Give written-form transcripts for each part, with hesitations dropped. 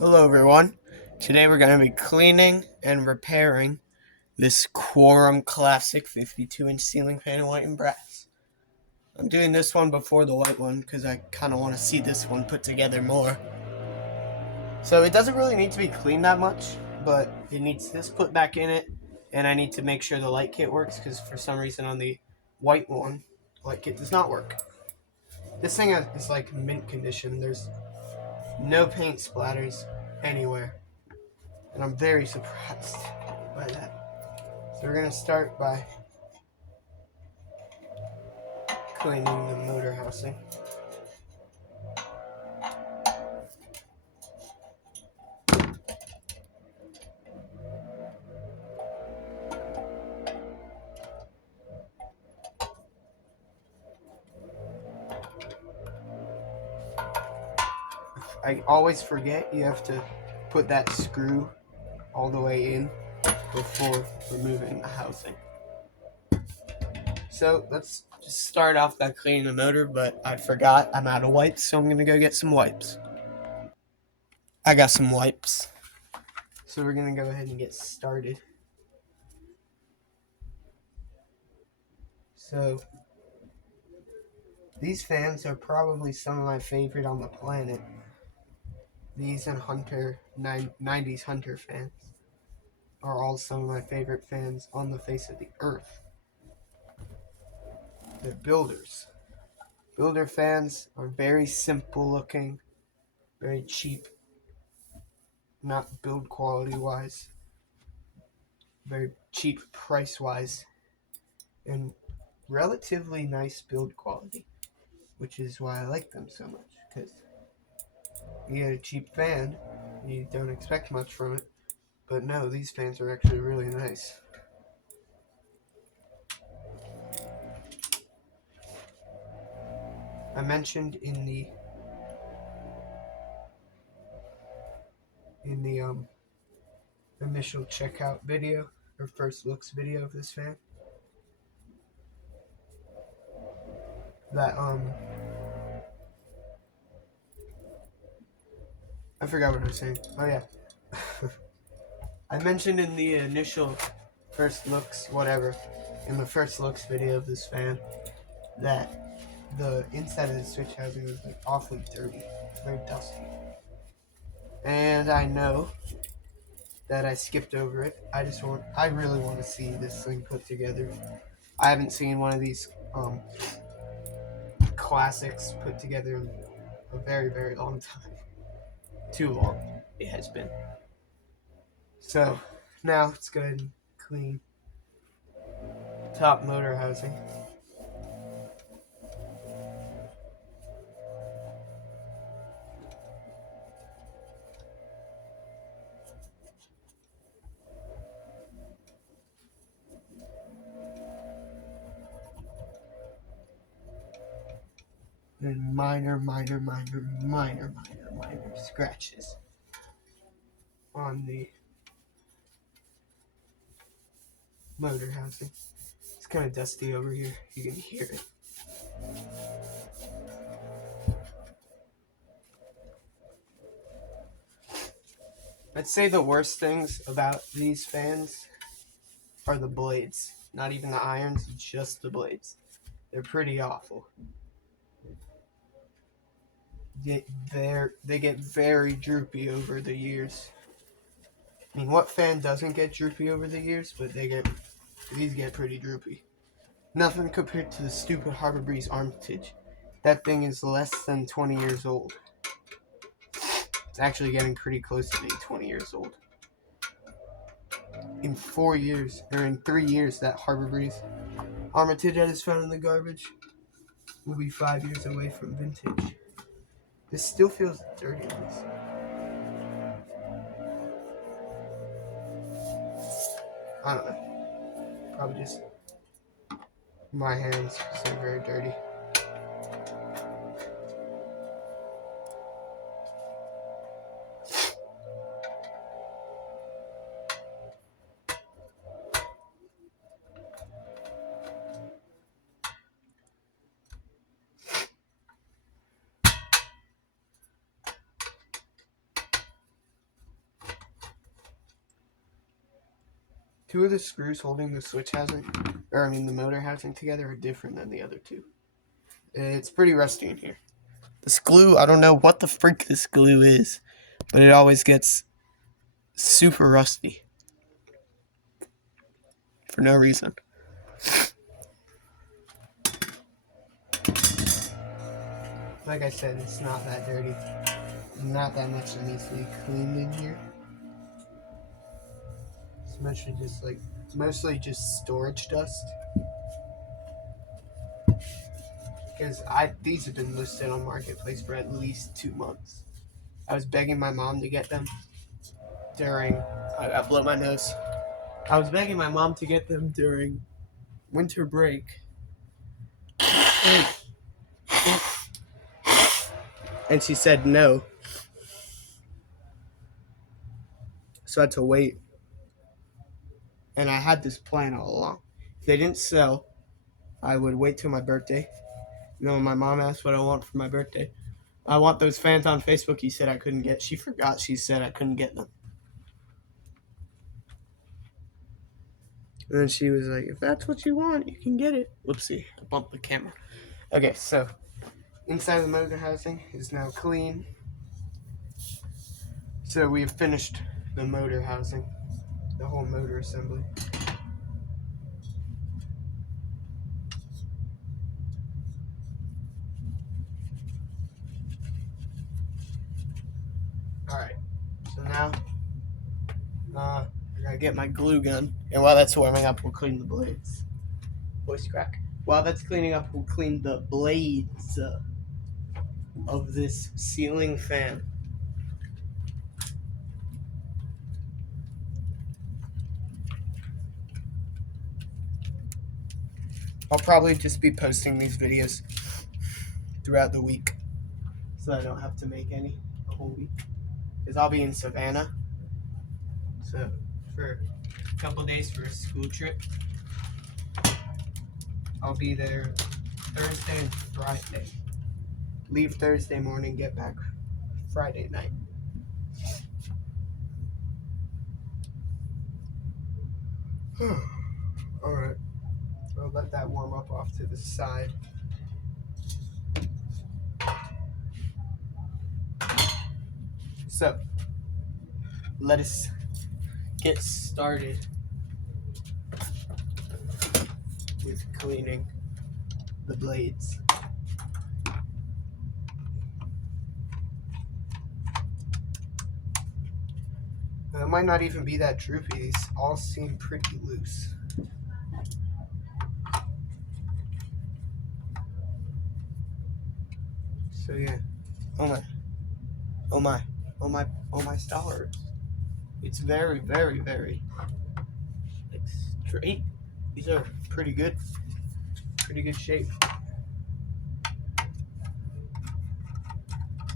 Hello everyone. Today we're going to be cleaning and repairing this Quorum Classic 52-inch ceiling fan in white and brass. I'm doing this one before the white one because I kind of want to see this one put together more. So it doesn't really need to be cleaned that much, but it needs this put back in it, and I need to make sure the light kit works because for some reason on the white one, the light kit does not work. This thing is like mint condition. There's no paint splatters anywhere. And I'm very surprised by that. So we're going to start by cleaning the motor housing. I always forget you have to put that screw all the way in before removing the housing. So let's just start off by cleaning the motor, but I forgot I'm out of wipes, so I'm going to go get some wipes. I got some wipes. So we're going to go ahead and get started. So these fans are probably some of my favorite on the planet. These and Hunter 90s Hunter fans are all some of my favorite fans on the face of the earth. They're builders. Builder fans are very simple looking, very cheap, not build quality wise, very cheap price wise, and relatively nice build quality, which is why I like them so much, because you get a cheap fan, you don't expect much from it, but no, these fans are actually really nice. I mentioned in the initial checkout video or first looks video of this fan that I forgot what I was saying. Oh yeah. I mentioned in the initial first looks in the first looks video of this fan that the inside of the switch housing was like awfully dirty, very dusty. And I know that I skipped over it. I really want to see this thing put together. I haven't seen one of these classics put together in a very, very long time. Too long it has been. So now let's go ahead and clean top motor housing. And minor scratches on the motor housing. It's kind of dusty over here. You can hear it. I'd say the worst things about these fans are the blades. Not even the irons, just the blades. They're pretty awful. They get very droopy over the years. I mean, what fan doesn't get droopy over the years? But these get pretty droopy. Nothing compared to the stupid Harbor Breeze Armitage. That thing is less than 20 years old. It's actually getting pretty close to being 20 years old. In 4 years, or in 3 years, that Harbor Breeze Armitage that is found in the garbage will be 5 years away from vintage. This still feels dirty on this. I don't know. Probably just my hands because they're very dirty. Two of the screws holding the switch housing, the motor housing together are different than the other two. It's pretty rusty in here. This glue, I don't know what the freak this glue is, but it always gets super rusty for no reason. Like I said, it's not that dirty. Not that much that needs to be cleaned in here. It's mostly just storage dust. Because these have been listed on Marketplace for at least 2 months. I was begging my mom to get them during... I blow my nose. I was begging my mom to get them during winter break. And she said no. So I had to wait. And I had this plan all along. If they didn't sell, I would wait till my birthday. And then when my mom asked what I want for my birthday, I want those fans on Facebook you said I couldn't get. She forgot she said I couldn't get them. And then she was like, if that's what you want, you can get it. Whoopsie, I bumped the camera. Okay, so inside of the motor housing is now clean. So we have finished the motor housing, the whole motor assembly. Alright, so now I gotta get my glue gun. And while that's warming up, we'll clean the blades. Voice crack. While that's cleaning up, we'll clean the blades of this ceiling fan. I'll probably just be posting these videos throughout the week, so I don't have to make any a whole week. Because I'll be in Savannah, so for a couple days for a school trip. I'll be there Thursday and Friday. Leave Thursday morning, get back Friday night. Alright, I'll let that warm up off to the side. So, let us get started with cleaning the blades. It might not even be that droopy. These all seem pretty loose. So yeah. Oh my stars. It's very, very, very straight. These are pretty good shape.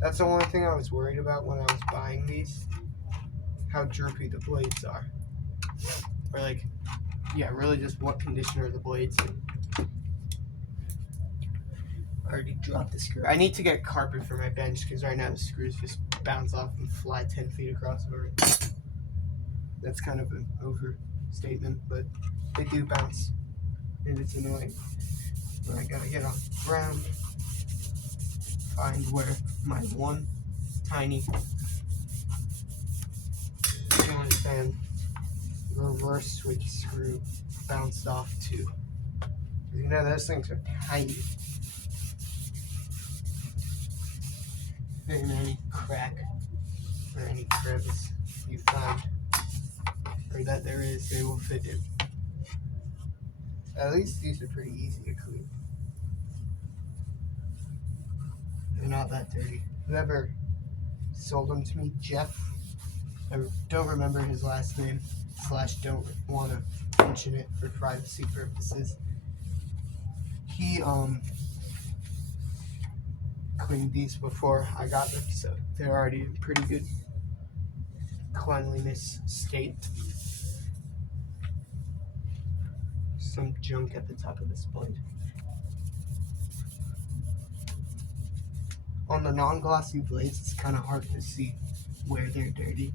That's the only thing I was worried about when I was buying these. How droopy the blades are. Or really just what condition are the blades in. I already dropped the screw. I need to get carpet for my bench because right now the screws just bounce off and fly 10 feet across the room. That's kind of an overstatement, but they do bounce. And it's annoying. But I gotta get on the ground, find where my one tiny ceiling fan reverse switch screw bounced off to. You know, those things are tiny. And any crack or any crevice you find, or that there is, they will fit in. At least these are pretty easy to clean. They're not that dirty. Whoever sold them to me, Jeff, I don't remember his last name, / don't want to mention it for privacy purposes. He cleaned these before I got them, so they're already in pretty good cleanliness state. Some junk at the top of this blade. On the non-glossy blades, it's kind of hard to see where they're dirty.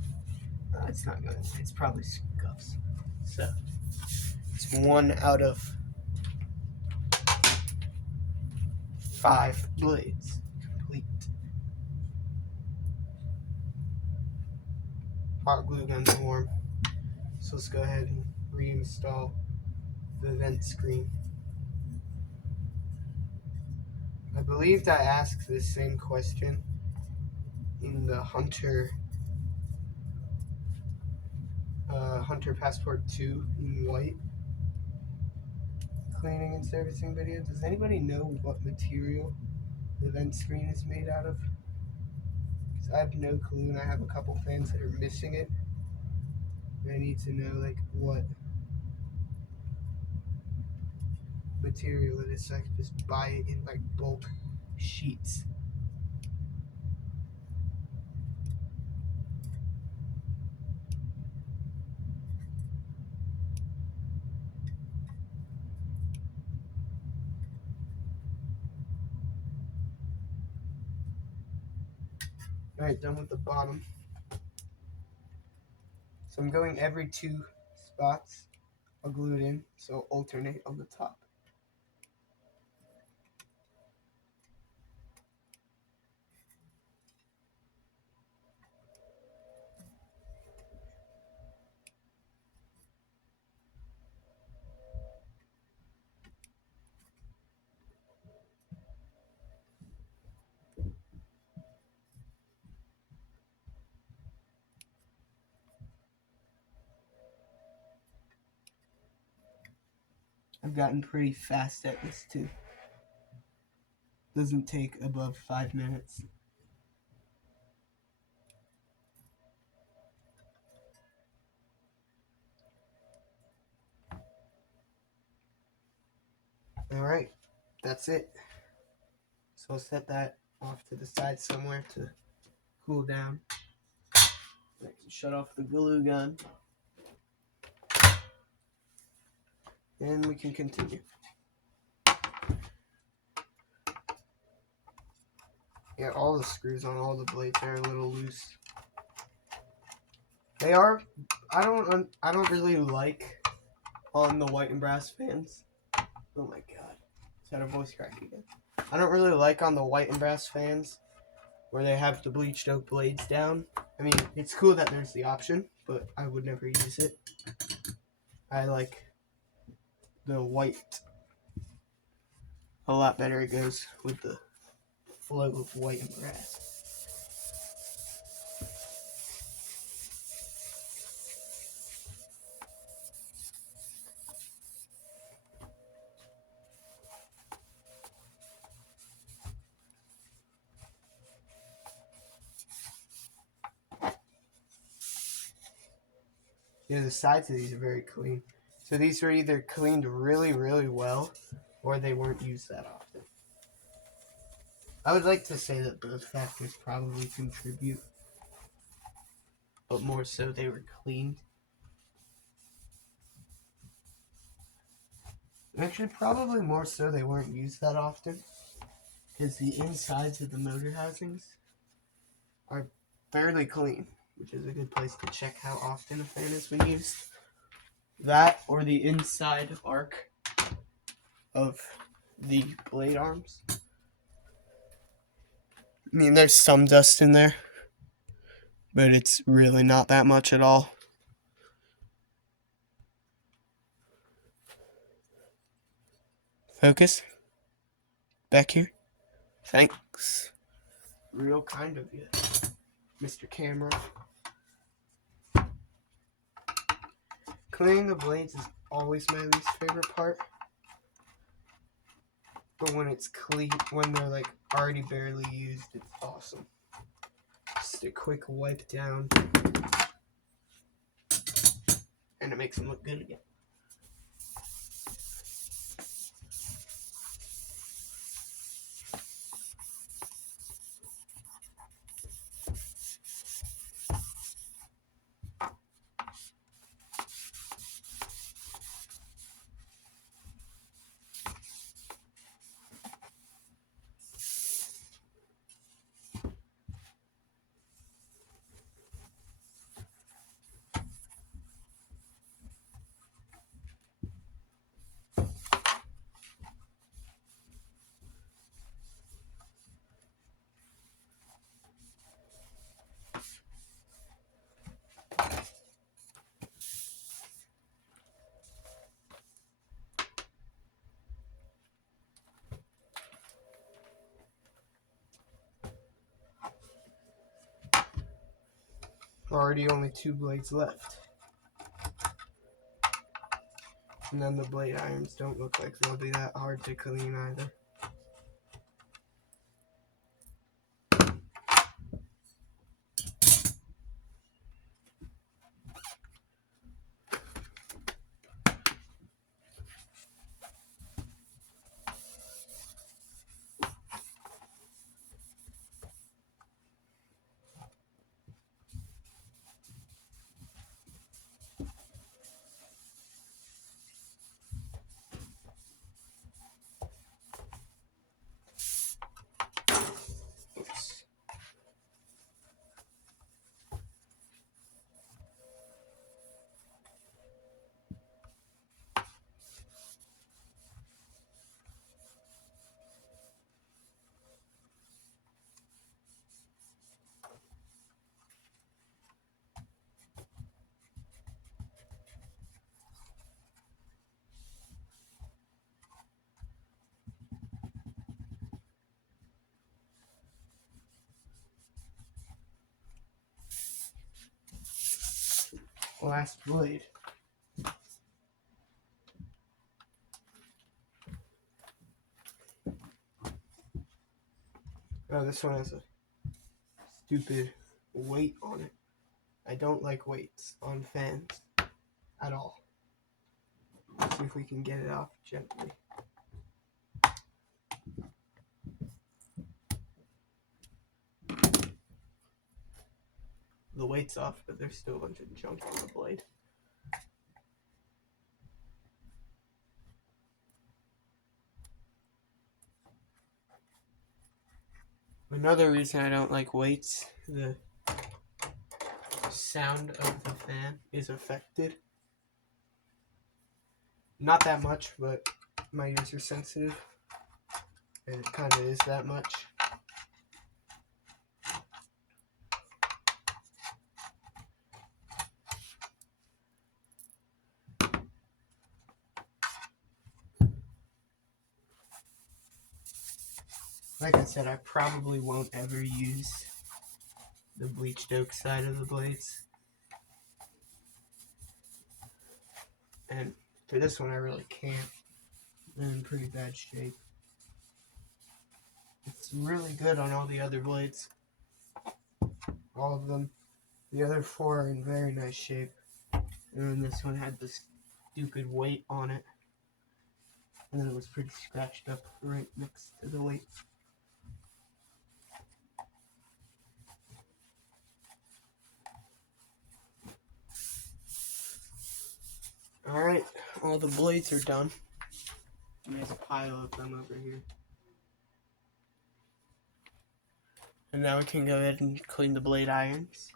It's not good. It's probably scuffs. So it's 1 out of 5 blades complete. Hot glue gun's warm. So let's go ahead and reinstall the vent screen. I believed I asked this same question in the Hunter Passport 2 in white cleaning and servicing video. Does anybody know what material the vent screen is made out of? Because I have no clue, and I have a couple fans that are missing it. And I need to know like what material it is so I can just buy it in like bulk sheets. Alright, done with the bottom. So I'm going every 2 spots. I'll glue it in, so I'll alternate on the top. I've gotten pretty fast at this too. Doesn't take above 5 minutes. Alright, that's it. So I'll set that off to the side somewhere to cool down. I can shut off the glue gun. And we can continue. Yeah, all the screws on all the blades are a little loose. They are. I don't really like on the white and brass fans. Oh my god, is that a voice crack again? I don't really like on the white and brass fans where they have the bleached oak blades down. I mean, it's cool that there's the option, but I would never use it. I like the white a lot better. It goes with the flow of white and brass. Yeah, the sides of these are very clean. So these were either cleaned really, really well, or they weren't used that often. I would like to say that both factors probably contribute, but more so they were cleaned. Actually, probably more so they weren't used that often, because the insides of the motor housings are fairly clean, which is a good place to check how often a fan has been used. That or the inside arc of the blade arms. I mean, there's some dust in there, but it's really not that much at all. Focus. Back here. Thanks. Real kind of you, Mr. Camera. Cleaning the blades is always my least favorite part. But when it's clean, when they're like already barely used, it's awesome. Just a quick wipe down, and it makes them look good again. Already only 2 blades left. And then the blade irons don't look like they'll be that hard to clean either. Oops. Last blade. Oh, this one has a stupid weight on it. I don't like weights on fans at all. Let's see if we can get it off gently. The weight's off, but there's still a bunch of junk on the blade. Another reason I don't like weights, the sound of the fan is affected. Not that much, but my ears are sensitive, and it kind of is that much. Like I said, I probably won't ever use the bleached oak side of the blades. And for this one, I really can't. They're in pretty bad shape. It's really good on all the other blades. All of them. The other 4 are in very nice shape. And then this one had this stupid weight on it. And then it was pretty scratched up right next to the weight. Alright, all the blades are done. And there's a pile of them over here. And now we can go ahead and clean the blade irons.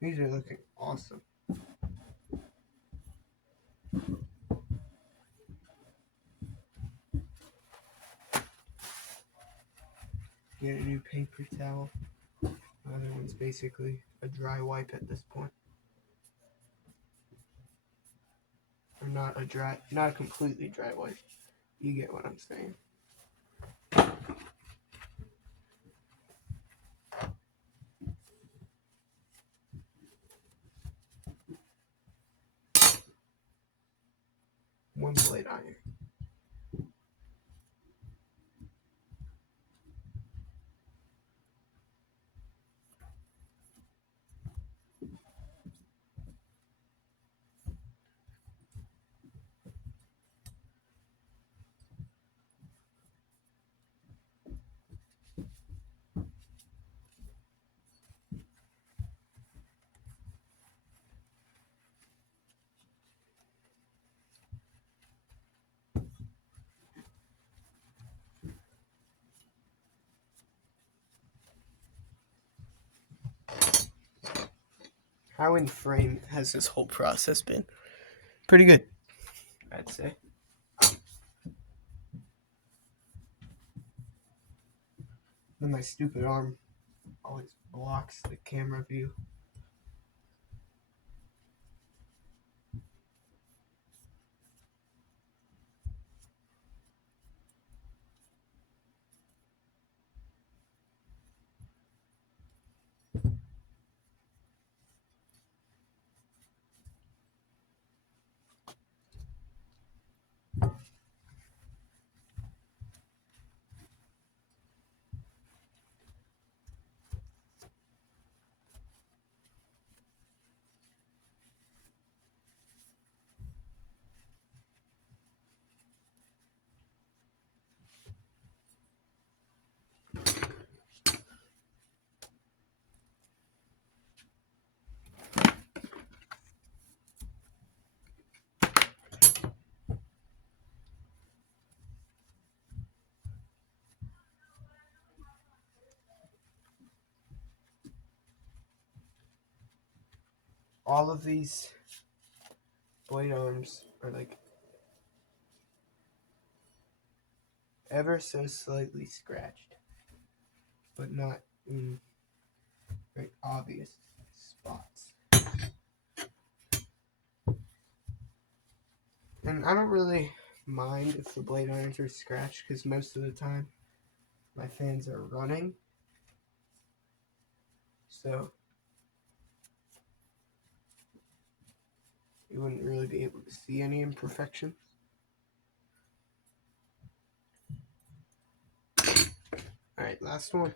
These are looking awesome. Get a new paper towel. The other one's basically a dry wipe at this point. Or not a completely dry wipe. You get what I'm saying. One blade iron. How in frame has this whole process been? Pretty good, I'd say. And my stupid arm always blocks the camera view. All of these blade arms are like ever so slightly scratched, but not in very obvious spots. And I don't really mind if the blade irons are scratched because most of the time my fans are running, so you wouldn't really be able to see any imperfections. Alright, last one.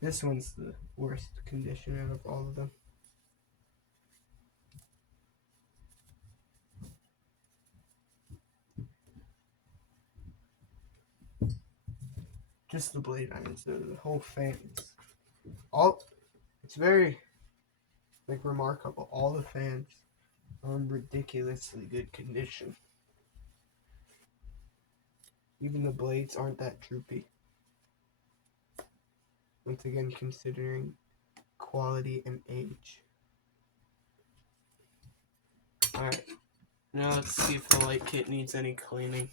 This one's the worst condition out of all of them. Just the blade irons, the whole fans. It's very remarkable. All the fans are in ridiculously good condition. Even the blades aren't that droopy. Once again, considering quality and age. Alright, now let's see if the light kit needs any cleaning.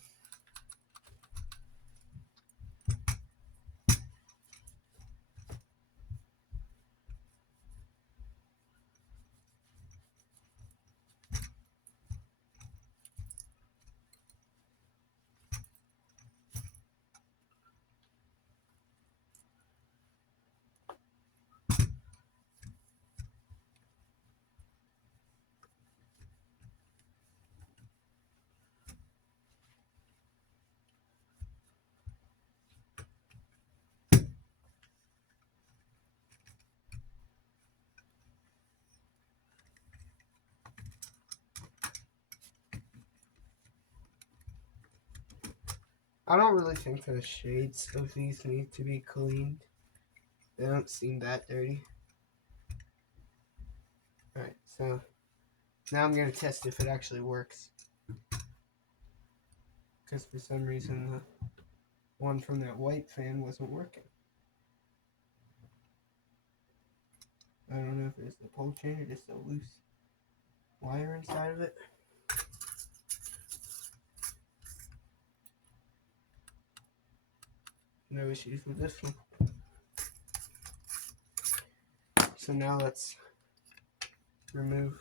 I don't really think the shades of these need to be cleaned. They don't seem that dirty. Alright, so now I'm going to test if it actually works. Because for some reason the one from that white fan wasn't working. I don't know if it's the pole chain or just a loose wire inside of it. No issues with this one. So now let's remove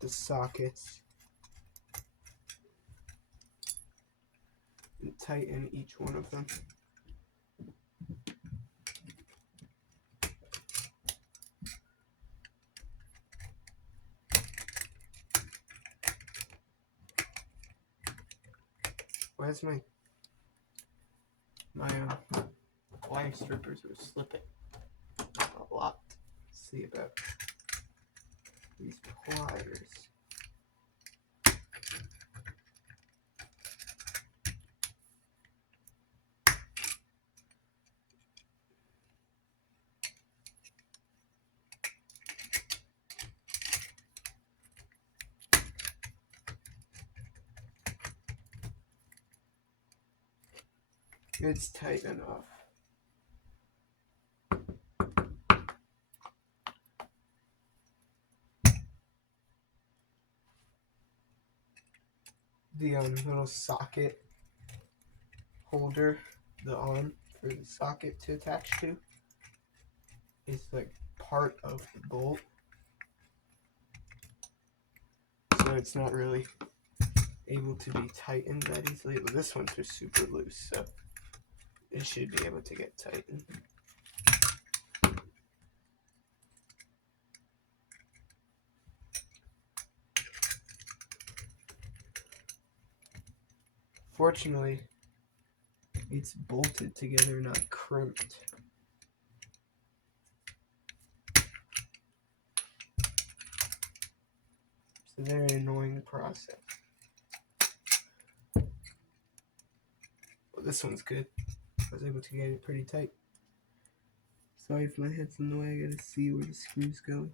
the sockets and tighten each one of them. Where's my wire strippers were slipping a lot. Let's see about these pliers. It's tight enough. The little socket holder, the arm for the socket to attach to, is like part of the bolt, so it's not really able to be tightened that easily. But this one's just super loose, so it should be able to get tightened. Fortunately, it's bolted together, not crimped. It's a very annoying process. Well, this one's good. I was able to get it pretty tight. Sorry if my head's in the way, I gotta see where the screw's going.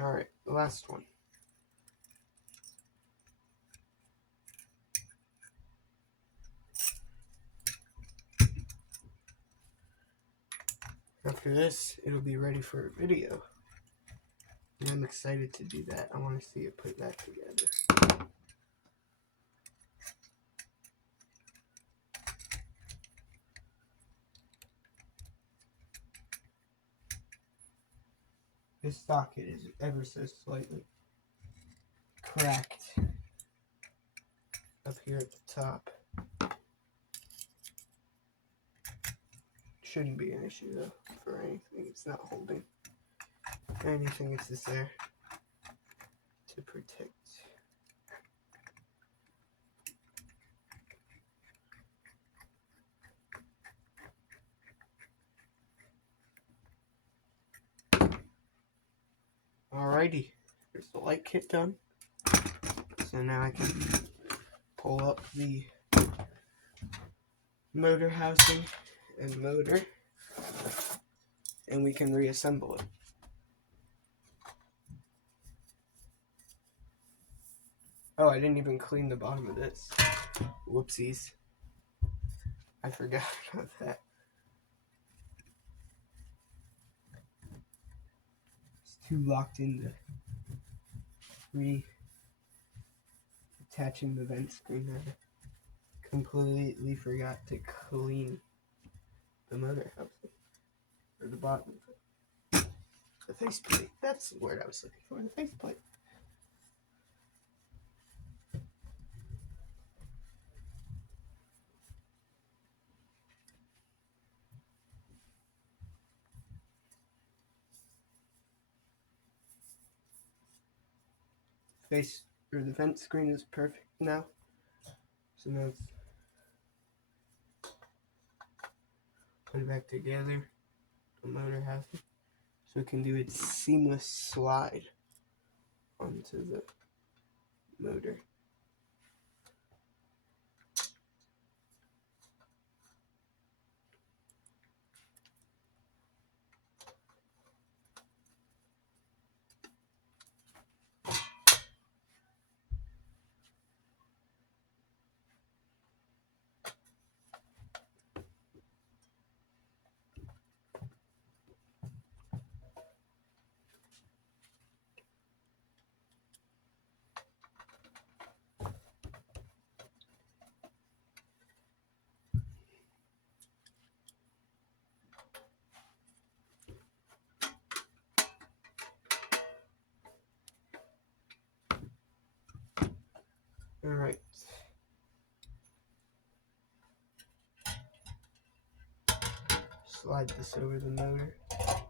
Alright, last one. After this, it'll be ready for a video. And I'm excited to do that. I want to see it put that together. This socket is ever so slightly cracked up here at the top. Shouldn't be an issue though for anything. It's not holding anything. It's just there to protect. Alrighty, there's the light kit done. So now I can pull up the motor housing and motor, and we can reassemble it. Oh, I didn't even clean the bottom of this. Whoopsies. I forgot about that. It's too locked into reattaching the vent screen. I completely forgot to clean the motor housing, or the bottom of it. The faceplate. That's the word I was looking for. The faceplate. The vent screen is perfect now. So now it's put it back together, the motor housing, so it can do its seamless slide onto the motor. Alright. Slide this over the motor. I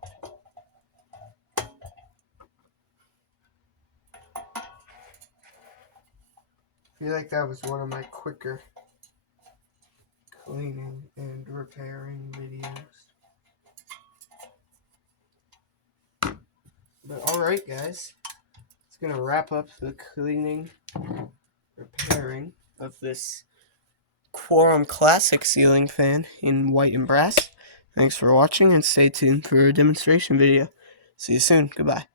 feel like that was one of my quicker cleaning and repairing videos. But alright guys, it's gonna wrap up the cleaning, repairing of this Quorum Classic ceiling fan in white and brass. Thanks for watching, and stay tuned for a demonstration video. See you soon. Goodbye.